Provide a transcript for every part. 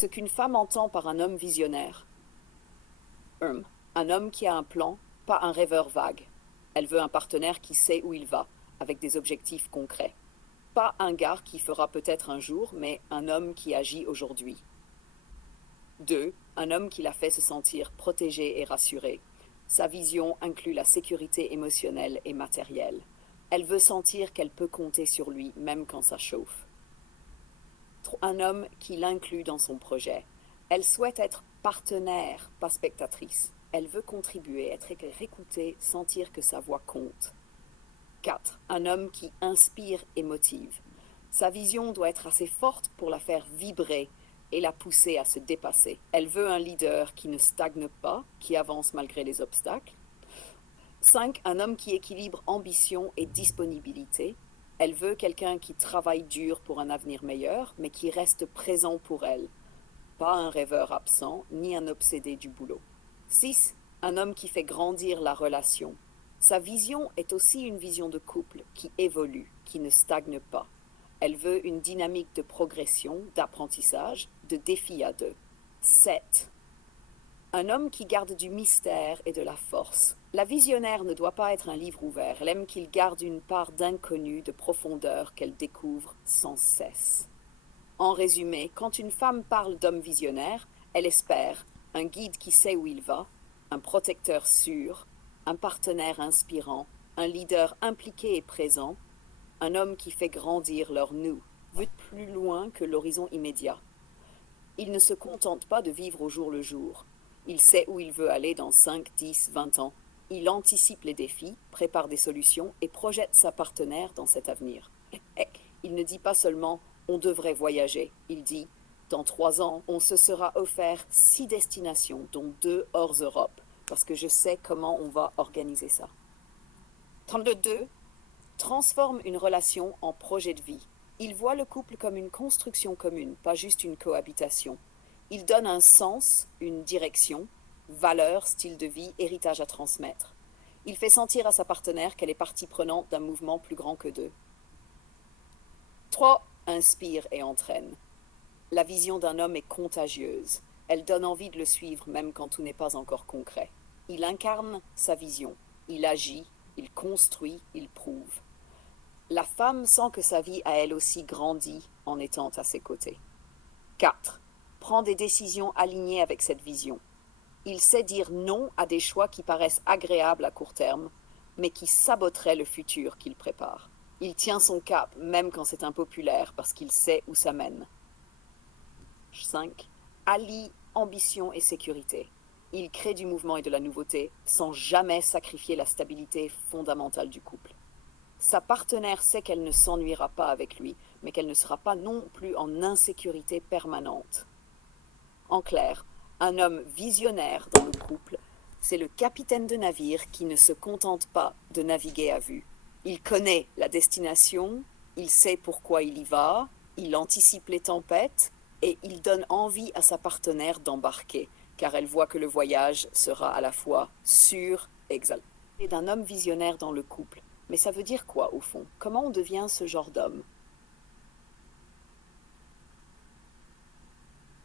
Ce qu'une femme entend par un homme visionnaire. Un homme qui a un plan, pas un rêveur vague. Elle veut un partenaire qui sait où il va, avec des objectifs concrets. Pas un gars qui fera peut-être un jour, mais un homme qui agit aujourd'hui. 2. Un homme qui la fait se sentir protégée et rassurée. Sa vision inclut la sécurité émotionnelle et matérielle. Elle veut sentir qu'elle peut compter sur lui, même quand ça chauffe. Un homme qui l'inclut dans son projet. Elle souhaite être partenaire, pas spectatrice. Elle veut contribuer, être écoutée, sentir que sa voix compte. 4. Un homme qui inspire et motive. Sa vision doit être assez forte pour la faire vibrer et la pousser à se dépasser. Elle veut un leader qui ne stagne pas, qui avance malgré les obstacles. 5. Un homme qui équilibre ambition et disponibilité. Elle veut quelqu'un qui travaille dur pour un avenir meilleur, mais qui reste présent pour elle. Pas un rêveur absent, ni un obsédé du boulot. 6. Un homme qui fait grandir la relation. Sa vision est aussi une vision de couple qui évolue, qui ne stagne pas. Elle veut une dynamique de progression, d'apprentissage, de défi à deux. 7. Un homme qui garde du mystère et de la force. La visionnaire ne doit pas être un livre ouvert. Elle aime qu'il garde une part d'inconnu, de profondeur qu'elle découvre sans cesse. En résumé, quand une femme parle d'homme visionnaire, elle espère un guide qui sait où il va, un protecteur sûr, un partenaire inspirant, un leader impliqué et présent, un homme qui fait grandir leur nous, veut plus loin que l'horizon immédiat. Il ne se contente pas de vivre au jour le jour. Il sait où il veut aller dans 5, 10, 20 ans. Il anticipe les défis, prépare des solutions et projette sa partenaire dans cet avenir. Il ne dit pas seulement « on devrait voyager », il dit « dans 3 ans, on se sera offert 6 destinations, dont 2 hors Europe, parce que je sais comment on va organiser ça. » 32. Transforme une relation en projet de vie. Il voit le couple comme une construction commune, pas juste une cohabitation. Il donne un sens, une direction, valeur, style de vie, héritage à transmettre. Il fait sentir à sa partenaire qu'elle est partie prenante d'un mouvement plus grand que d'eux. 3. Inspire et entraîne. La vision d'un homme est contagieuse. Elle donne envie de le suivre même quand tout n'est pas encore concret. Il incarne sa vision. Il agit, il construit, il prouve. La femme sent que sa vie a elle aussi grandi en étant à ses côtés. 4. Prend des décisions alignées avec cette vision. Il sait dire non à des choix qui paraissent agréables à court terme, mais qui saboteraient le futur qu'il prépare. Il tient son cap, même quand c'est impopulaire, parce qu'il sait où ça mène. 5. Allie ambition et sécurité. Il crée du mouvement et de la nouveauté, sans jamais sacrifier la stabilité fondamentale du couple. Sa partenaire sait qu'elle ne s'ennuiera pas avec lui, mais qu'elle ne sera pas non plus en insécurité permanente. En clair, un homme visionnaire dans le couple, c'est le capitaine de navire qui ne se contente pas de naviguer à vue. Il connaît la destination, il sait pourquoi il y va, il anticipe les tempêtes et il donne envie à sa partenaire d'embarquer, car elle voit que le voyage sera à la fois sûr et exaltant. Et d'un homme visionnaire dans le couple. Mais ça veut dire quoi au fond? Comment on devient ce genre d'homme?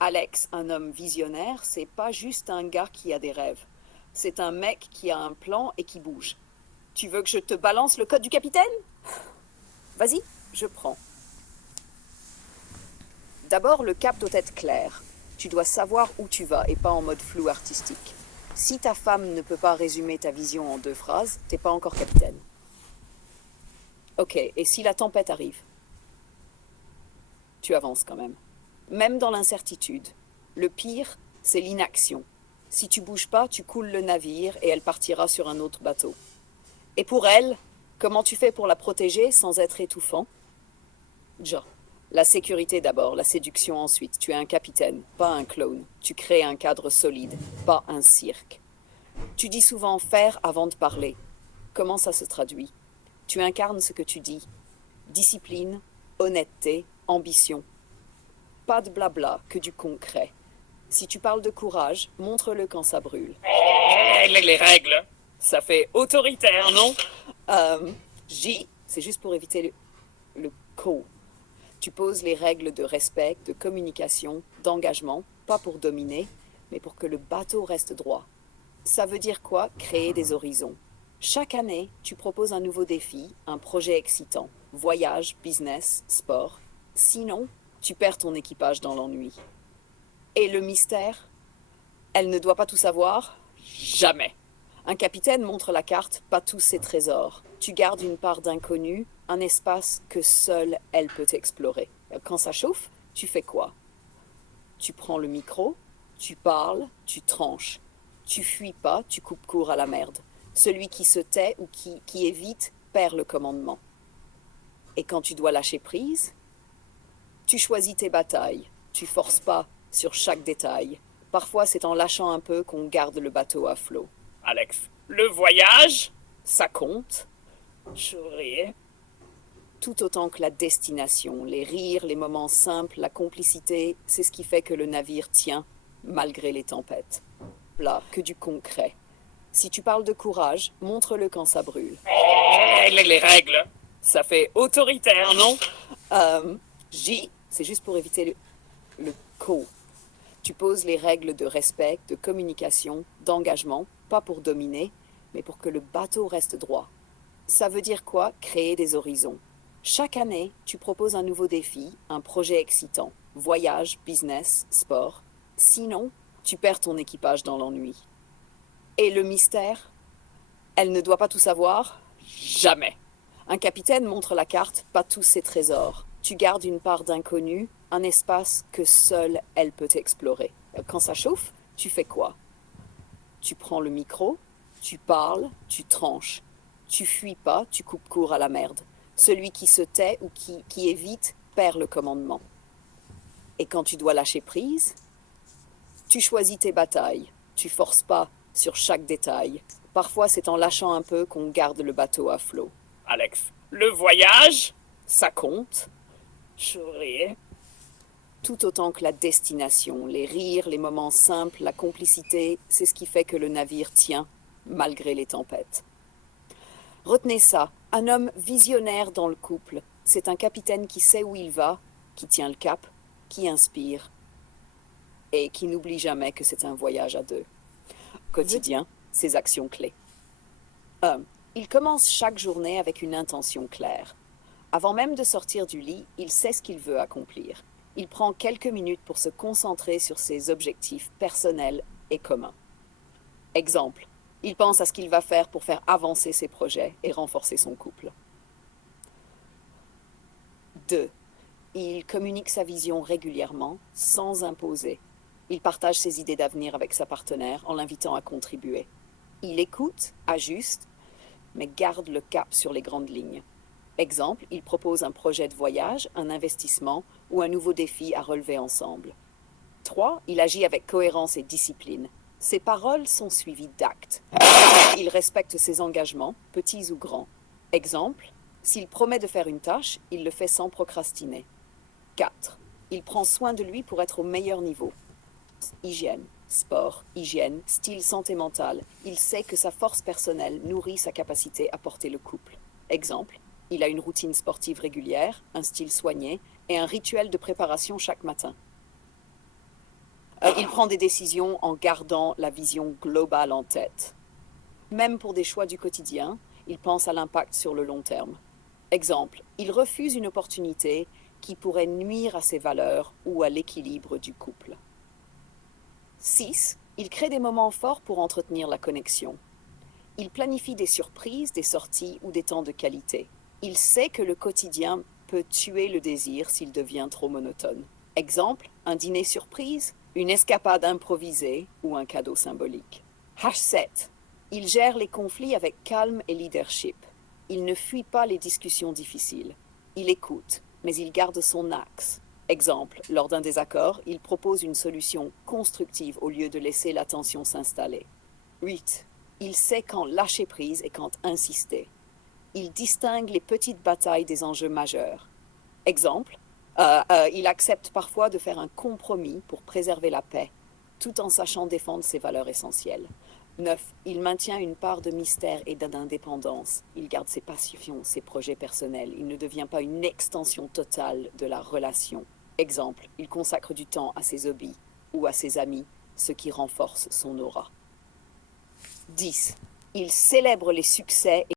Alex, un homme visionnaire, c'est pas juste un gars qui a des rêves. C'est un mec qui a un plan et qui bouge. Tu veux que je te balance le code du capitaine? Vas-y, je prends. D'abord, le cap doit être clair. Tu dois savoir où tu vas et pas en mode flou artistique. Si ta femme ne peut pas résumer ta vision en 2 phrases, t'es pas encore capitaine. Ok, et si la tempête arrive? Tu avances quand même. Même dans l'incertitude. Le pire, c'est l'inaction. Si tu bouges pas, tu coules le navire et elle partira sur un autre bateau. Et pour elle, comment tu fais pour la protéger sans être étouffant? Genre, la sécurité d'abord, la séduction ensuite. Tu es un capitaine, pas un clone. Tu crées un cadre solide, pas un cirque. Tu dis souvent faire avant de parler. Comment ça se traduit? Tu incarnes ce que tu dis. Discipline, honnêteté, ambition. Pas de blabla, que du concret. Si tu parles de courage, montre-le quand ça brûle. Les règles. Ça fait autoritaire, non? J, c'est juste pour éviter le co. Tu poses les règles de respect, de communication, d'engagement, pas pour dominer, mais pour que le bateau reste droit. Ça veut dire quoi? Créer des horizons. Chaque année, tu proposes un nouveau défi, un projet excitant. Voyage, business, sport. Sinon, tu perds ton équipage dans l'ennui. Et le mystère? Elle ne doit pas tout savoir? Jamais. Un capitaine montre la carte, pas tous ses trésors. Tu gardes une part d'inconnu, un espace que seule elle peut explorer. Quand ça chauffe, tu fais quoi? Tu prends le micro, tu parles, tu tranches. Tu fuis pas, tu coupes court à la merde. Celui qui se tait ou qui évite perd le commandement. Et quand tu dois lâcher prise, tu choisis tes batailles. Tu forces pas sur chaque détail. Parfois, c'est en lâchant un peu qu'on garde le bateau à flot. Alex, le voyage, Ça compte sourire, tout autant que la destination. Les rires, les moments simples, la complicité, c'est ce qui fait que le navire tient malgré les tempêtes. Là, que du concret. Si tu parles de courage, montre-le quand ça brûle. les règles. Ça fait autoritaire, non? J, c'est juste pour éviter le co. Tu poses les règles de respect, de communication, d'engagement, pas pour dominer, mais pour que le bateau reste droit. Ça veut dire quoi? Créer des horizons. Chaque année, tu proposes un nouveau défi, un projet excitant. Voyage, business, sport. Sinon, tu perds ton équipage dans l'ennui. Et le mystère? Elle ne doit pas tout savoir? Jamais. Un capitaine montre la carte, pas tous ses trésors. Tu gardes une part d'inconnu, un espace que seule elle peut explorer. Quand ça chauffe, tu fais quoi? Tu prends le micro, tu parles, tu tranches. Tu fuis pas, tu coupes court à la merde. Celui qui se tait ou qui évite perd le commandement. Et quand tu dois lâcher prise, tu choisis tes batailles. Tu forces pas sur chaque détail. Parfois, c'est en lâchant un peu qu'on garde le bateau à flot. Alex, le voyage, Ça compte sourire, tout autant que la destination. Les rires, les moments simples, la complicité, c'est ce qui fait que le navire tient malgré les tempêtes. Retenez ça, un homme visionnaire dans le couple. C'est un capitaine qui sait où il va, qui tient le cap, qui inspire et qui n'oublie jamais que c'est un voyage à deux. Quotidien, ses actions clés. Il commence chaque journée avec une intention claire. Avant même de sortir du lit, il sait ce qu'il veut accomplir. Il prend quelques minutes pour se concentrer sur ses objectifs personnels et communs. Exemple, il pense à ce qu'il va faire pour faire avancer ses projets et renforcer son couple. 2. Il communique sa vision régulièrement, sans imposer. Il partage ses idées d'avenir avec sa partenaire en l'invitant à contribuer. Il écoute, ajuste, mais garde le cap sur les grandes lignes. Exemple, il propose un projet de voyage, un investissement ou un nouveau défi à relever ensemble. 3. Il agit avec cohérence et discipline. Ses paroles sont suivies d'actes. Il respecte ses engagements, petits ou grands. Exemple, s'il promet de faire une tâche, il le fait sans procrastiner. 4. Il prend soin de lui pour être au meilleur niveau. Hygiène, sport, hygiène, style santé mentale. Il sait que sa force personnelle nourrit sa capacité à porter le couple. Exemple, il a une routine sportive régulière, un style soigné et un rituel de préparation chaque matin. Il prend des décisions en gardant la vision globale en tête. Même pour des choix du quotidien, il pense à l'impact sur le long terme. Exemple, il refuse une opportunité qui pourrait nuire à ses valeurs ou à l'équilibre du couple. 6. Il crée des moments forts pour entretenir la connexion. Il planifie des surprises, des sorties ou des temps de qualité. Il sait que le quotidien peut tuer le désir s'il devient trop monotone. Exemple, un dîner surprise, une escapade improvisée ou un cadeau symbolique. H7. Il gère les conflits avec calme et leadership. Il ne fuit pas les discussions difficiles. Il écoute, mais il garde son axe. Exemple, lors d'un désaccord, il propose une solution constructive au lieu de laisser la tension s'installer. 8. Il sait quand lâcher prise et quand insister. Il distingue les petites batailles des enjeux majeurs. Exemple, il accepte parfois de faire un compromis pour préserver la paix, tout en sachant défendre ses valeurs essentielles. 9. Il maintient une part de mystère et d'indépendance. Il garde ses passions, ses projets personnels. Il ne devient pas une extension totale de la relation. Exemple, il consacre du temps à ses hobbies ou à ses amis, ce qui renforce son aura. 10. Il célèbre les succès et